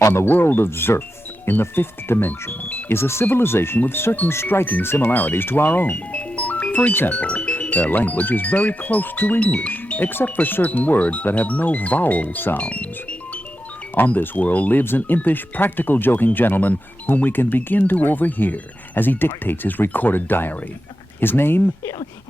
On the world of Zerf, in the fifth dimension, is a civilization with certain striking similarities to our own. For example, their language is very close to English, except for certain words that have no vowel sounds. On this world lives an impish, practical joking gentleman whom we can begin to overhear as he dictates his recorded diary. His name?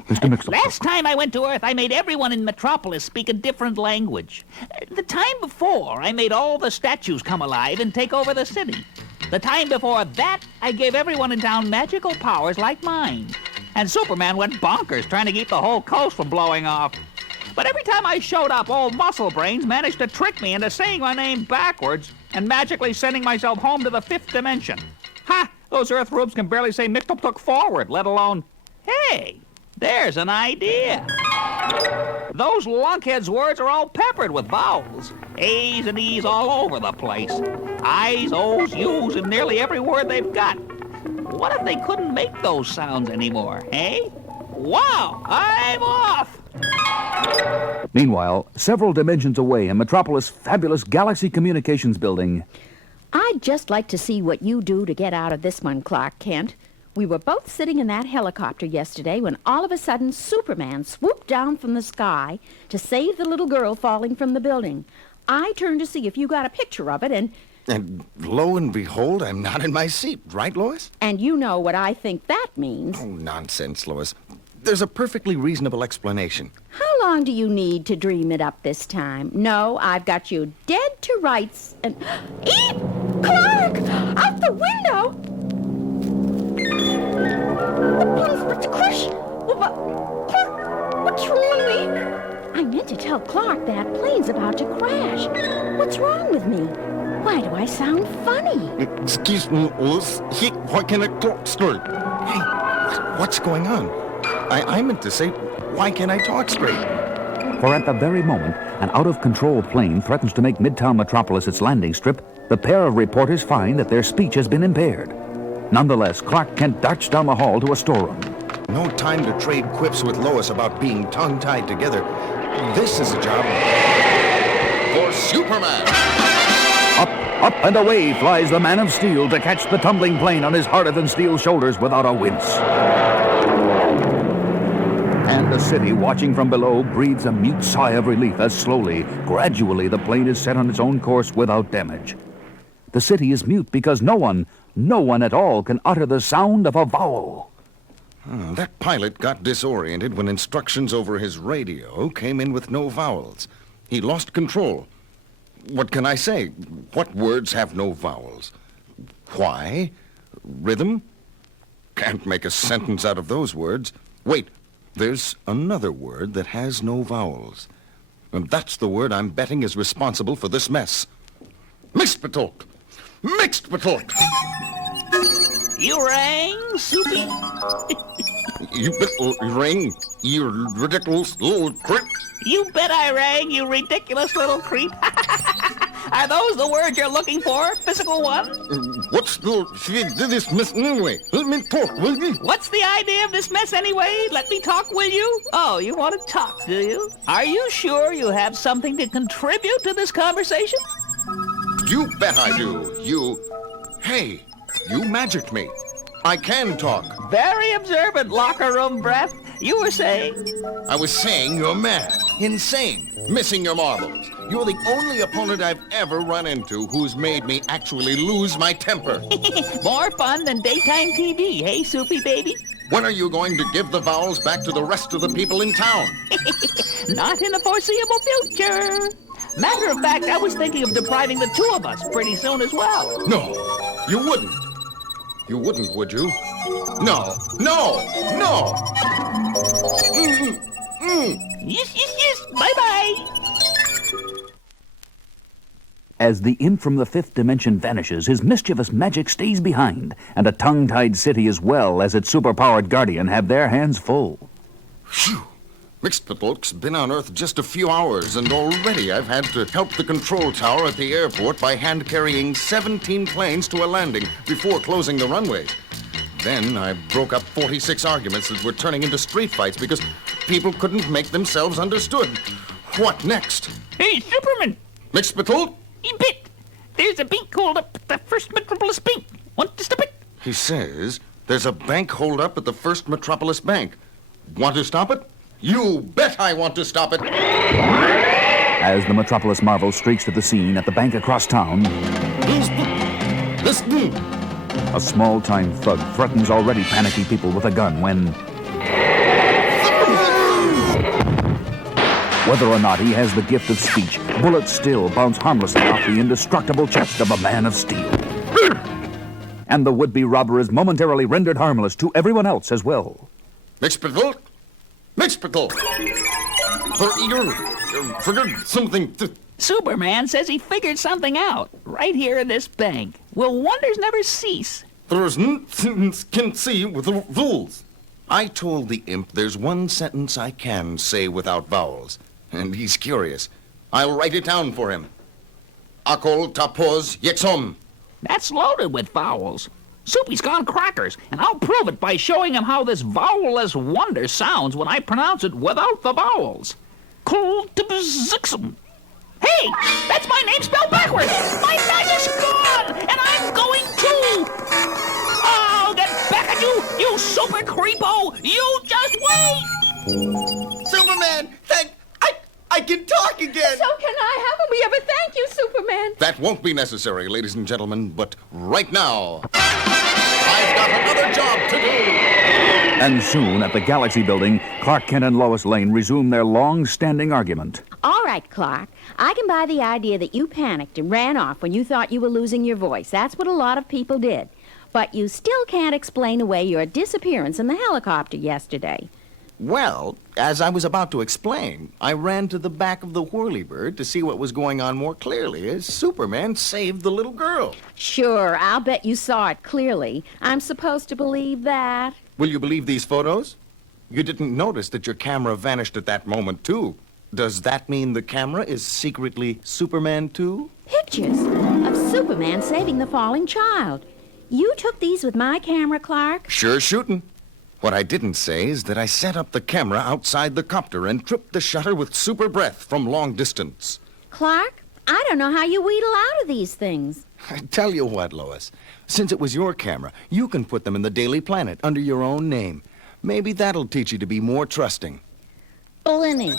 Mr. Mxyzptlk. Last time I went to Earth, I made everyone in Metropolis speak a different language. The time before, I made all the statues come alive and take over the city. The time before that, I gave everyone in town magical powers like mine. And Superman went bonkers trying to keep the whole coast from blowing off. But every time I showed up, old Muscle Brains managed to trick me into saying my name backwards and magically sending myself home to the fifth dimension. Ha! Those Earth rubes can barely say Mxyzptlk forward, let alone, hey, there's an idea. Those lunkheads' words are all peppered with vowels. A's and E's all over the place. I's, O's, U's, and nearly every word they've got. What if they couldn't make those sounds anymore, eh? Wow, I'm off! Meanwhile, several dimensions away in Metropolis' fabulous Galaxy Communications building. I'd just like to see what you do to get out of this one, Clark Kent. We were both sitting in that helicopter yesterday when all of a sudden Superman swooped down from the sky to save the little girl falling from the building. I turned to see if you got a picture of it, And lo and behold, I'm not in my seat, right, Lois? and you know what I think that means. Oh, nonsense, Lois. There's a perfectly reasonable explanation. How long do you need to dream it up this time? No, I've got you dead to rights and... Eep! Clark! Out the window! What's crush? Clark, what's wrong with me? I meant to tell Clark that plane's about to crash. What's wrong with me? Why do I sound funny? Excuse me, Lois. Why can't I talk straight? Hey, what's going on? I meant to say, why can't I talk straight? For at the very moment an out-of-control plane threatens to make Midtown Metropolis its landing strip, the pair of reporters find that their speech has been impaired. Nonetheless, Clark Kent darts down the hall to a storeroom. No time to trade quips with Lois about being tongue-tied together. This is a job for Superman. Up and away flies the Man of Steel to catch the tumbling plane on his harder-than-steel shoulders without a wince. And the city, watching from below, breathes a mute sigh of relief as slowly, gradually, the plane is set on its own course without damage. The city is mute because no one at all can utter the sound of a vowel. That pilot got disoriented when instructions over his radio came in with no vowels. He lost control. What can I say? What words have no vowels? Why? Rhythm? Can't make a sentence out of those words. Wait, there's another word that has no vowels. And that's the word I'm betting is responsible for this mess. Mxyzptlk! Mxyzptlk! You rang, Soupy? You ring, you ridiculous little creep. You bet I rang, you ridiculous little creep. Are those the words you're looking for, physical one? What's this mess anyway? Let me talk, will you? What's the idea of this mess anyway? Let me talk, will you? Oh, you want to talk, do you? Are you sure you have something to contribute to this conversation? You bet I do. Hey, you magicked me. I can talk. Very observant, locker room breath. You were saying? I was saying you're mad, insane, missing your marbles. You're the only opponent I've ever run into who's made me actually lose my temper. More fun than daytime TV, hey, Soupy baby? When are you going to give the vowels back to the rest of the people in town? Not in the foreseeable future. Matter of fact, I was thinking of depriving the two of us pretty soon as well. No, you wouldn't. You wouldn't, would you? No. Yes. Bye-bye. As the imp from the fifth dimension vanishes, his mischievous magic stays behind, and a tongue-tied city as well as its superpowered guardian have their hands full. Phew. Mxyzptlk's been on Earth just a few hours, and already I've had to help the control tower at the airport by hand-carrying 17 planes to a landing before closing the runways. Then I broke up 46 arguments that were turning into street fights because people couldn't make themselves understood. What next? Hey, Superman! Mxyzptlk? Bit. There's a bank called up at the First Metropolis Bank. Want to stop it? He says there's a bank hold up at the First Metropolis Bank. Want to stop it? You bet I want to stop it. As the Metropolis Marvel streaks to the scene at the bank across town, a small-time thug threatens already panicky people with a gun when... Whether or not he has the gift of speech, bullets still bounce harmlessly off the indestructible chest of a man of steel. And the would-be robber is momentarily rendered harmless to everyone else as well. Mxyzptlk? Mxyzptlk! Forget something. Superman says he figured something out right here in this bank. Will wonders never cease? There's nothing can see with the vowels. I told the imp there's one sentence I can say without vowels, and he's curious. I'll write it down for him. Akol tapoz yexom. That's loaded with vowels. Soupy's gone crackers, and I'll prove it by showing him how this vowel-less wonder sounds when I pronounce it without the vowels. Koltibzixum. Hey, that's my name spelled backwards. My name is gone, and I'm going too. I'll get back at you, you super creepo. You just wait. Superman, I can talk again. So can I. Haven't we ever thank you, Superman? That won't be necessary, ladies and gentlemen, but right now, I've got another job to do. And soon, at the Galaxy Building, Clark Kent and Lois Lane resume their long-standing argument. All right, Clark. I can buy the idea that you panicked and ran off when you thought you were losing your voice. That's what a lot of people did. But you still can't explain away your disappearance in the helicopter yesterday. Well, as I was about to explain, I ran to the back of the whirlybird to see what was going on more clearly as Superman saved the little girl. Sure, I'll bet you saw it clearly. I'm supposed to believe that. Will you believe these photos? You didn't notice that your camera vanished at that moment, too. Does that mean the camera is secretly Superman, too? Pictures of Superman saving the falling child. You took these with my camera, Clark? Sure shooting. What I didn't say is that I set up the camera outside the copter and tripped the shutter with super breath from long distance. Clark, I don't know how you wheedle out of these things. I tell you what, Lois. Since it was your camera, you can put them in the Daily Planet under your own name. Maybe that'll teach you to be more trusting. Blinny.